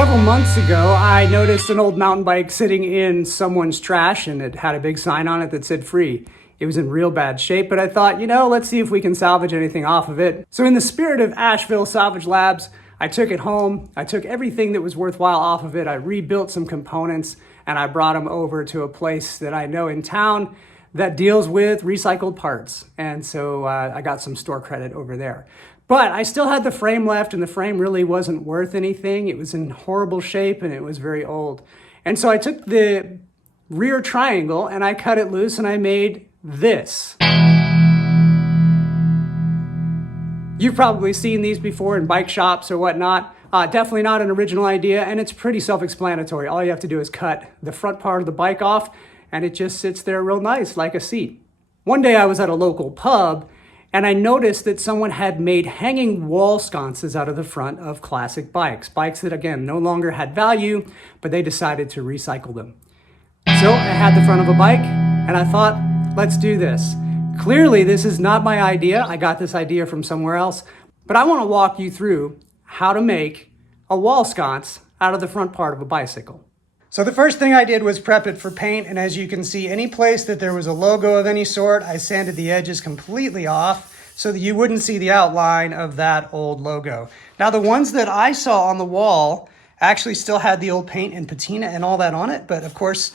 Several months ago, I noticed an old mountain bike sitting in someone's trash, and it had a big sign on it that said free. It was in real bad shape, but I thought, let's see if we can salvage anything off of it. So in the spirit of Asheville Salvage Labs, I took it home. I took everything that was worthwhile off of it. I rebuilt some components, and I brought them over to a place that I know in town that deals with recycled parts. And so I got some store credit over there. But I still had the frame left, and the frame really wasn't worth anything. It was in horrible shape, and it was very old. And so I took the rear triangle, and I cut it loose, and I made this. You've probably seen these before in bike shops or whatnot. Definitely not an original idea, and it's pretty self-explanatory. All you have to do is cut the front part of the bike off, and it just sits there real nice, like a seat. One day I was at a local pub, and I noticed that someone had made hanging wall sconces out of the front of classic bikes. Bikes that, again, no longer had value, but they decided to recycle them. So I had the front of a bike, and I thought, let's do this. Clearly, this is not my idea. I got this idea from somewhere else, but I want to walk you through how to make a wall sconce out of the front part of a bicycle. So the first thing I did was prep it for paint, and as you can see, any place that there was a logo of any sort, I sanded the edges completely off so that you wouldn't see the outline of that old logo. Now the ones that I saw on the wall actually still had the old paint and patina and all that on it, but of course,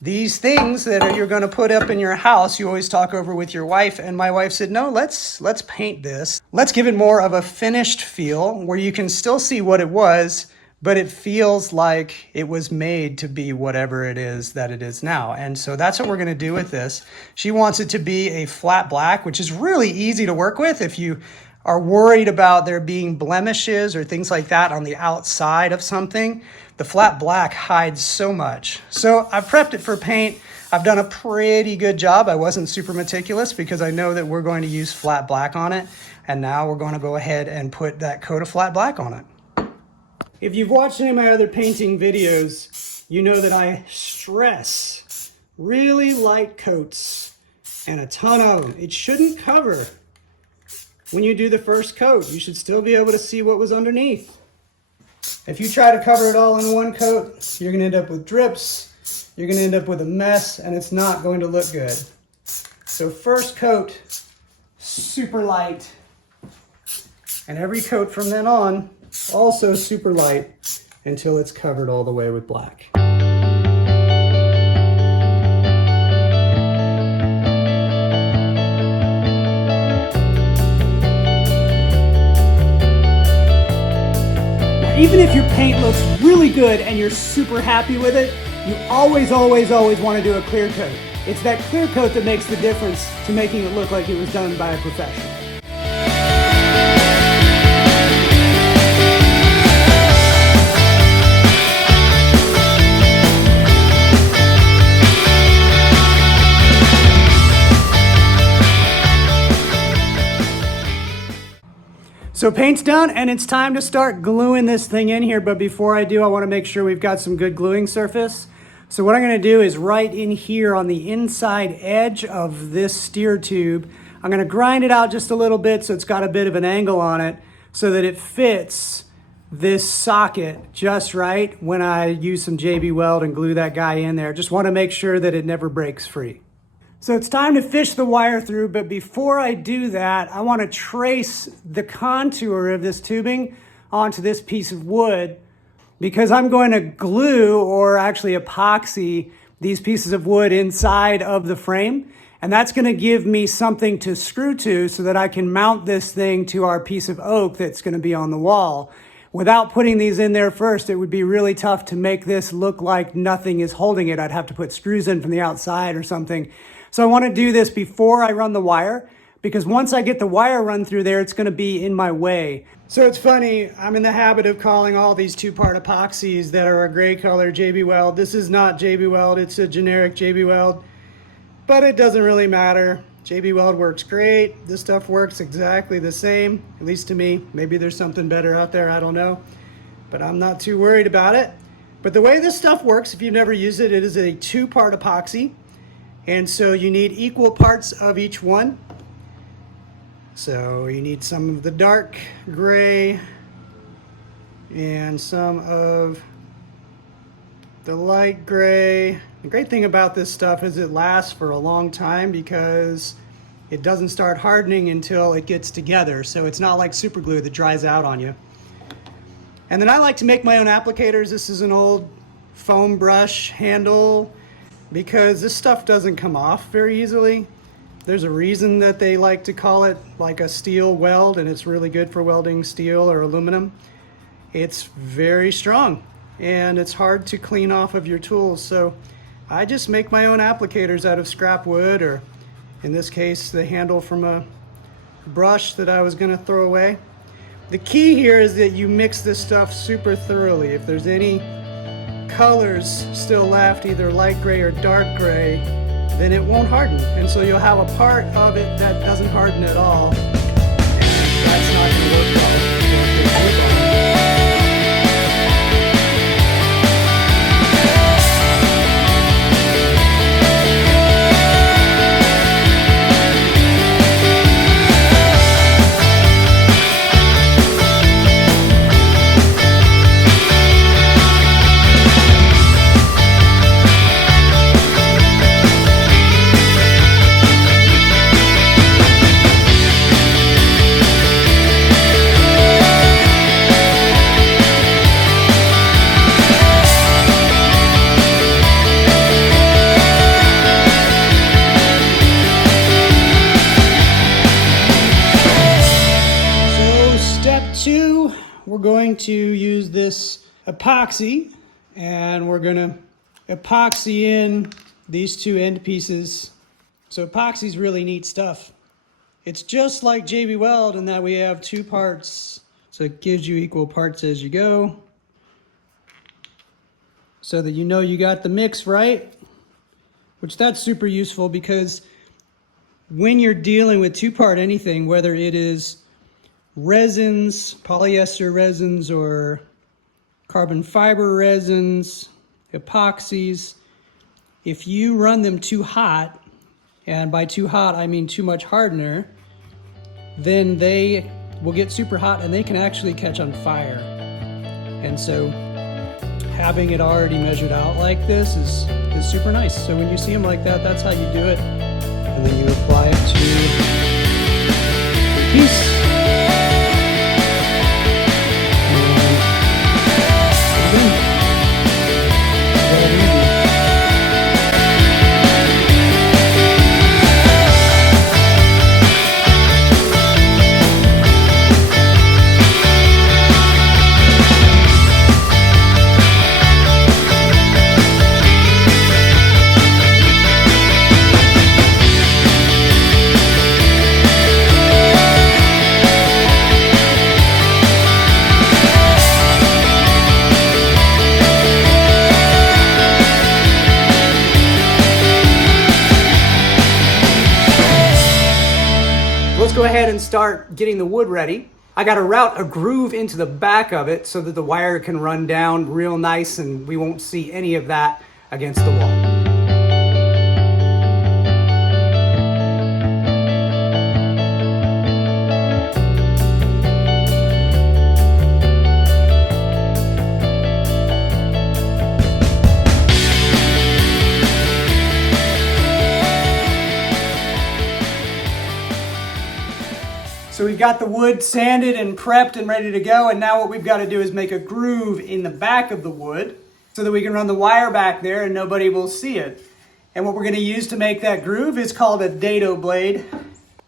these things that you're going to put up in your house, you always talk over with your wife, and my wife said, no, let's paint this. Let's give it more of a finished feel where you can still see what it was, but it feels like it was made to be whatever it is that it is now. And so that's what we're gonna do with this. She wants it to be a flat black, which is really easy to work with if you are worried about there being blemishes or things like that on the outside of something. The flat black hides so much. So I've prepped it for paint. I've done a pretty good job. I wasn't super meticulous because I know that we're going to use flat black on it. And now we're going to go ahead and put that coat of flat black on it. If you've watched any of my other painting videos, you know that I stress really light coats and a ton of them. It shouldn't cover when you do the first coat. You should still be able to see what was underneath. If you try to cover it all in one coat, you're gonna end up with drips, you're gonna end up with a mess, and it's not going to look good. So first coat, super light, and every coat from then on, also super light until it's covered all the way with black. Now, even if your paint looks really good and you're super happy with it, you always want to do a clear coat. It's that clear coat that makes the difference to making it look like it was done by a professional. So paint's done, and it's time to start gluing this thing in here. But before I do, I want to make sure we've got some good gluing surface. So what I'm going to do is right in here on the inside edge of this steer tube, I'm going to grind it out just a little bit so it's got a bit of an angle on it so that it fits this socket just right when I use some JB Weld and glue that guy in there. Just want to make sure that it never breaks free. So it's time to fish the wire through, but before I do that, I want to trace the contour of this tubing onto this piece of wood because I'm going to glue or actually epoxy these pieces of wood inside of the frame. And that's going to give me something to screw to so that I can mount this thing to our piece of oak that's going to be on the wall. Without putting these in there first, it would be really tough to make this look like nothing is holding it. I'd have to put screws in from the outside or something. So I want to do this before I run the wire, because once I get the wire run through there, it's going to be in my way. So it's funny, I'm in the habit of calling all these two-part epoxies that are a gray color JB Weld. This is not JB Weld, it's a generic JB Weld, but it doesn't really matter. JB Weld works great. This stuff works exactly the same, at least to me. Maybe there's something better out there, I don't know, but I'm not too worried about it. But the way this stuff works, if you've never used it, it is a two-part epoxy. And so you need equal parts of each one. So you need some of the dark gray and some of the light gray. The great thing about this stuff is it lasts for a long time because it doesn't start hardening until it gets together. So it's not like super glue that dries out on you. And then I like to make my own applicators. This is an old foam brush handle because this stuff doesn't come off very easily. There's a reason that they like to call it like a steel weld, and it's really good for welding steel or aluminum. It's very strong and it's hard to clean off of your tools. So I just make my own applicators out of scrap wood, or in this case, the handle from a brush that I was gonna throw away. The key here is that you mix this stuff super thoroughly. If there's any colors still left, either light gray or dark gray, then it won't harden. And so you'll have a part of it that doesn't harden at all. And that's not gonna work well. We're going to use this epoxy, and we're going to epoxy in these two end pieces. So epoxy is really neat stuff. It's just like JB Weld in that we have two parts, so it gives you equal parts as you go, so that you know you got the mix right, which that's super useful because when you're dealing with two-part anything, whether it is resins, polyester resins, or carbon fiber resins, epoxies, if you run them too hot, and by too hot I mean too much hardener, then they will get super hot and they can actually catch on fire. And so having it already measured out like this is super nice. So when you see them like that, that's how you do it. And then you apply it to the piece. Let's go ahead and start getting the wood ready. I got to route a groove into the back of it so that the wire can run down real nice and we won't see any of that against the wall. So we've got the wood sanded and prepped and ready to go, and now what we've got to do is make a groove in the back of the wood so that we can run the wire back there and nobody will see it. And what we're going to use to make that groove is called a dado blade.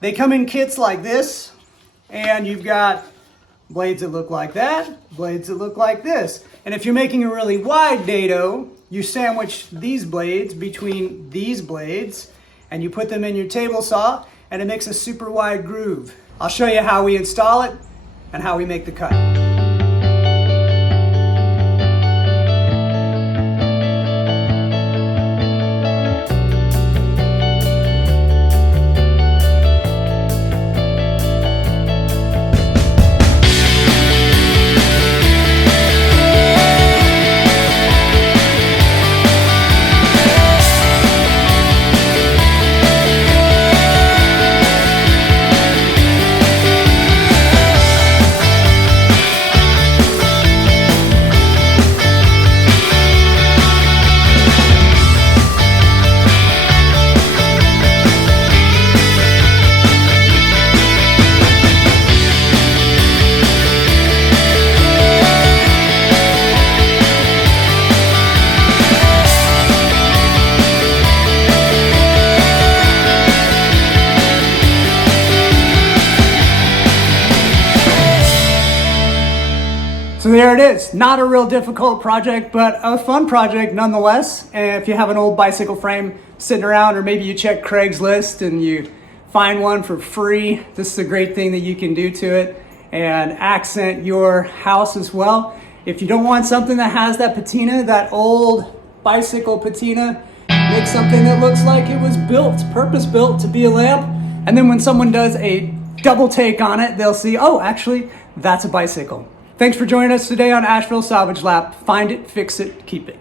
They come in kits like this, and you've got blades that look like that, blades that look like this. And if you're making a really wide dado, you sandwich these blades between these blades and you put them in your table saw, and it makes a super wide groove. I'll show you how we install it and how we make the cut. there it is. Not a real difficult project, but a fun project nonetheless. And if you have an old bicycle frame sitting around, or maybe you check Craigslist and you find one for free, this is a great thing that you can do to it and accent your house as well. If you don't want something that has that patina, that old bicycle patina, make something that looks like it was built, purpose built to be a lamp. And then when someone does a double take on it, they'll see, oh, actually, that's a bicycle. Thanks for joining us today on Asheville Salvage Lab. Find it, fix it, keep it.